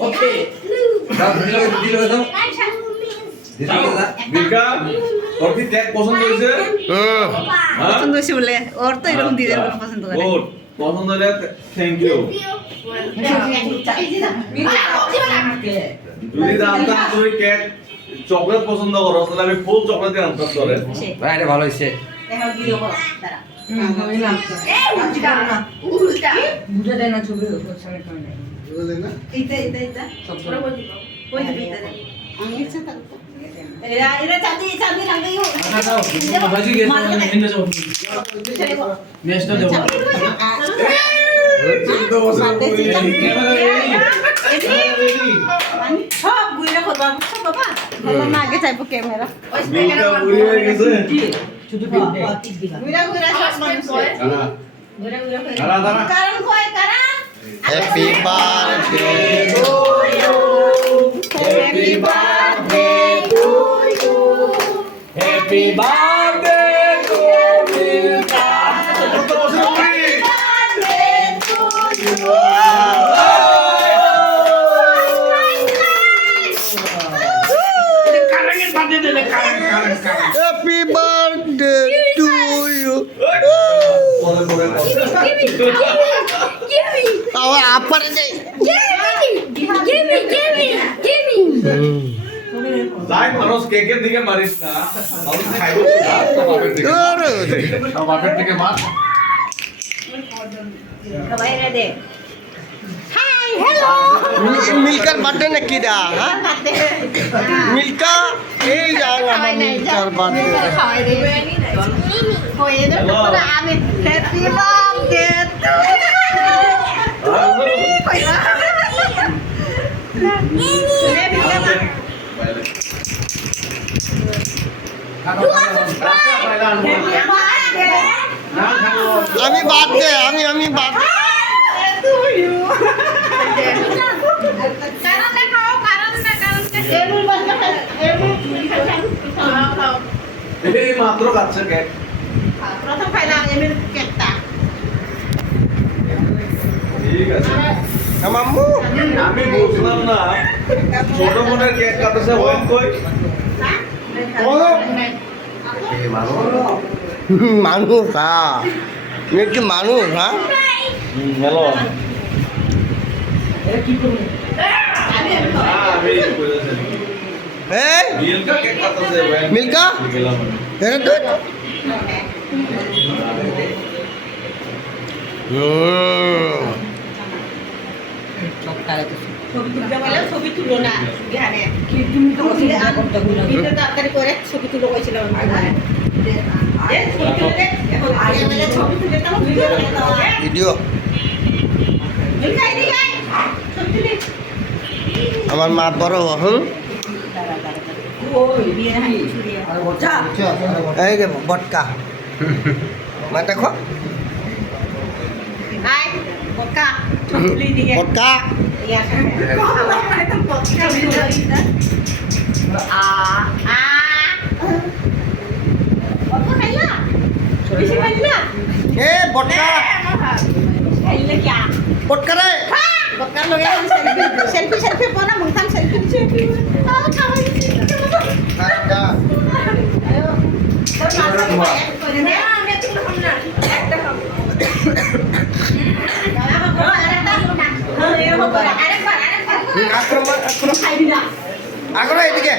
ওকে দাও দিল দাও বিলকা তোর কি কেক পছন্দ হয়েছে? পছন্দ হয়েছে বলে ওর তো এরকম দিদের কোনো পছন্দ করে গুড পছন্দ হলে থ্যাংক ইউ যদি জানতাম তুই কেক চকলেট পছন্দ করো তাহলে আমি ফুল চকলেট দিয়ে আনতাম তোরে ভাই এটা ভালো হইছে এখন ভিডিও করো দাঁড়া বুঝা দেয় না ছবি সামনে করে এইটা কই দিবি এটা আমি ইচ্ছা থাকতো এরা চাঁদি রাখবে ইউ বাজি গেছে নিন্দা যাও নেক্সটটা দেব সব গুইরা করবা সব বাবা বললাম না আগে চাইবো ক্যামেরা বিলকা পুরি হয়ে গেছে গুইরা সব মানুষ দাঁড়া দাঁড়া কারণ কয় কারণ happy birthday to happy birthday to you happy birthday to Milka কত বছর পুরি কারেন্ট বাঁধে দিলে current happy birthday to you পরে আবার আপারে যাই যাই মানুষ কেকের দিকে মারিস না মানুষ খাইবো তো বাপের দিকে বাপের দিকে মার সবাই রেডি মিল্কার বার্থডে নাকি দা হ্যাঁ মিল্কা এই যাও আমার মিল্কার বার্থডে আমি হ্যাপি বার্থডে আমি বার্থডে আমি বার্থডে এই মাত্র খাচ্ছে কেক প্রথম খাইলাম এমনি কেকটা ঠিক আছে মাম্মু আমি বুঝলাম না ছোট বোনের কেক কাটছে ওয়েন কই মানুষ হ্যাঁ তুমি কি মানুষ হ্যাঁ হ্যালো আমি এই মিল্কা কেক কাটছে ওয়েন মিল্কা গেলাম এরে তো ছবি তুলতে বলে ছবি তুলো না এখানে তুমি তো ভিডিও তাড়াতাড়ি করে ছবি তুলো কইছিল ছবি তুলে দাও ভিডিও করে দাও ভিডিও মিলকাই দিগাই ছবি তুলে আমার মা বড় হুম ওই বিয়ে হাই ছুরিয়া যা এই যে বটকা মা দেখো আই বকা ছবি তুলে দিগে বটকা ইয়া তো বকা ভিডিও দিতা আ অত খাইলা বেশি খাইলা এ বটকা খাইলে কি বটকা রে বকা লগে সেলফি বনা মুখান সেলফি আচ্ছা আগর এদিকে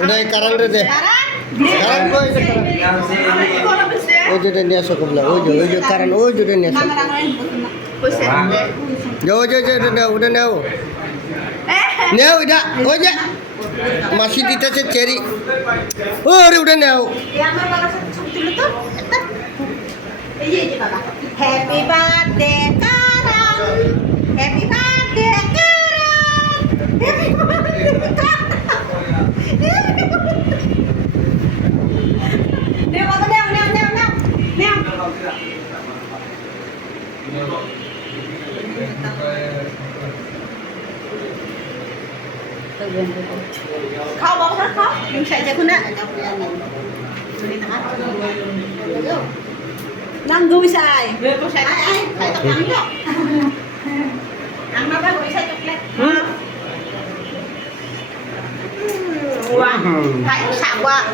ওটাই কারণ রে দে কারণ কই যে ওই যে নিয়ে আসো কবলা ওই যে কারণ ওই যে নিয়ে আসো যাও যে ওটা নাও নেও এটা ওই যে মাসি দিতেছে চেরি ও রে ওটা নাও হ্যাপি বার্থডে কারণ হ্যাপি বার্থডে কারণ Khâu bông hết khóc, nhưng sẽ cho con nè. Nang gumi sai. Ai, phải tập nắng đó. Nang nó gumi sai chocolate. Wow, phải sạc quá.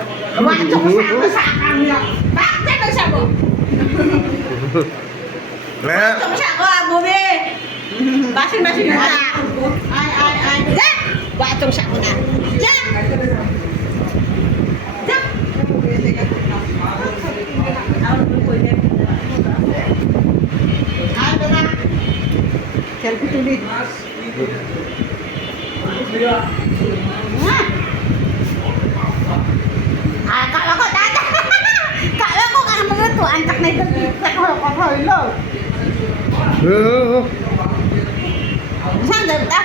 Quá trong sạc ăn nhỉ. Bác chắc nó sạc rồi. Nè. Trong sạc quá, bố bê. Bác xin sạc. Ai. Dạ. Quá trong sạc rồi nè. Dạ. Dạ. Chal ku tuli. Kalau kau tak kalau kau kan mengetu antak na itu kau lo. Saan dah tak?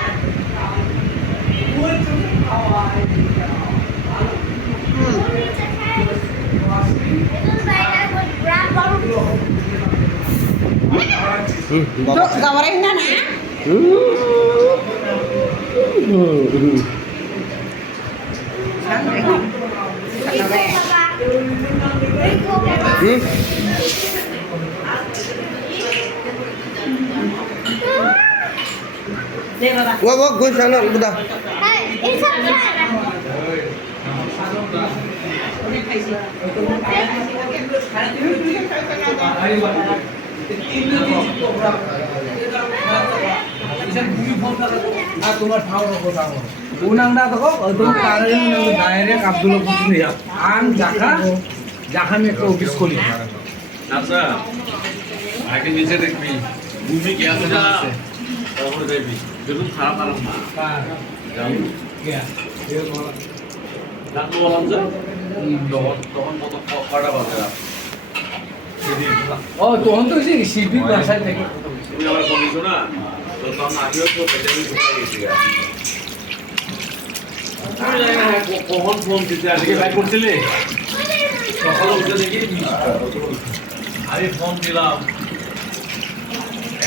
Dok, gawain na na. Wah, gue sana udah. তোমার ঠাউর কোথাও উনাংটা তো একদম current direct Abdul পুরিয়া আম জাখা জাখা আমি একটা office করি আচ্ছা আগে নিচে দেখবি ভূমি কি আছে না তারপরে দেখবি যেরকম খারাপ খারাপ না ডাক্তার বললাম যে তখন কত কটা বাজে ও তখন তো শিল্পী বাসায় থেকে তুমি আবার বলিস না তো তখন আমিও তো ভেটামিন শুকিয়ে গেছি আমি জানি না কখন ফোন দিতে আজকে বাইক করছিলে সকালে উঠে দেখি আমি ফোন দিলাম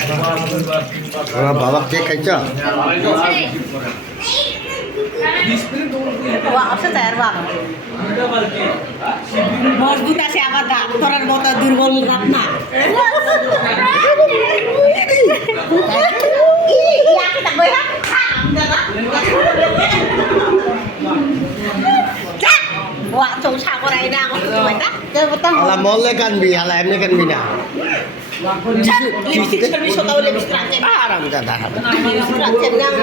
একবার দুইবার তিনবার বাবা কে খাইছা Wah, apa saya bang? Bos kita siapa dah? Orang bota durbol ratna. Iya kita goyang. Wah, cuma siapa orang ini aku tuh tak? Jangan betul. Ala molle kan bi, ala emne kan bi na. Lipstick servis atau lipstick rancen? Aram ka dah. Lipstick rancen yang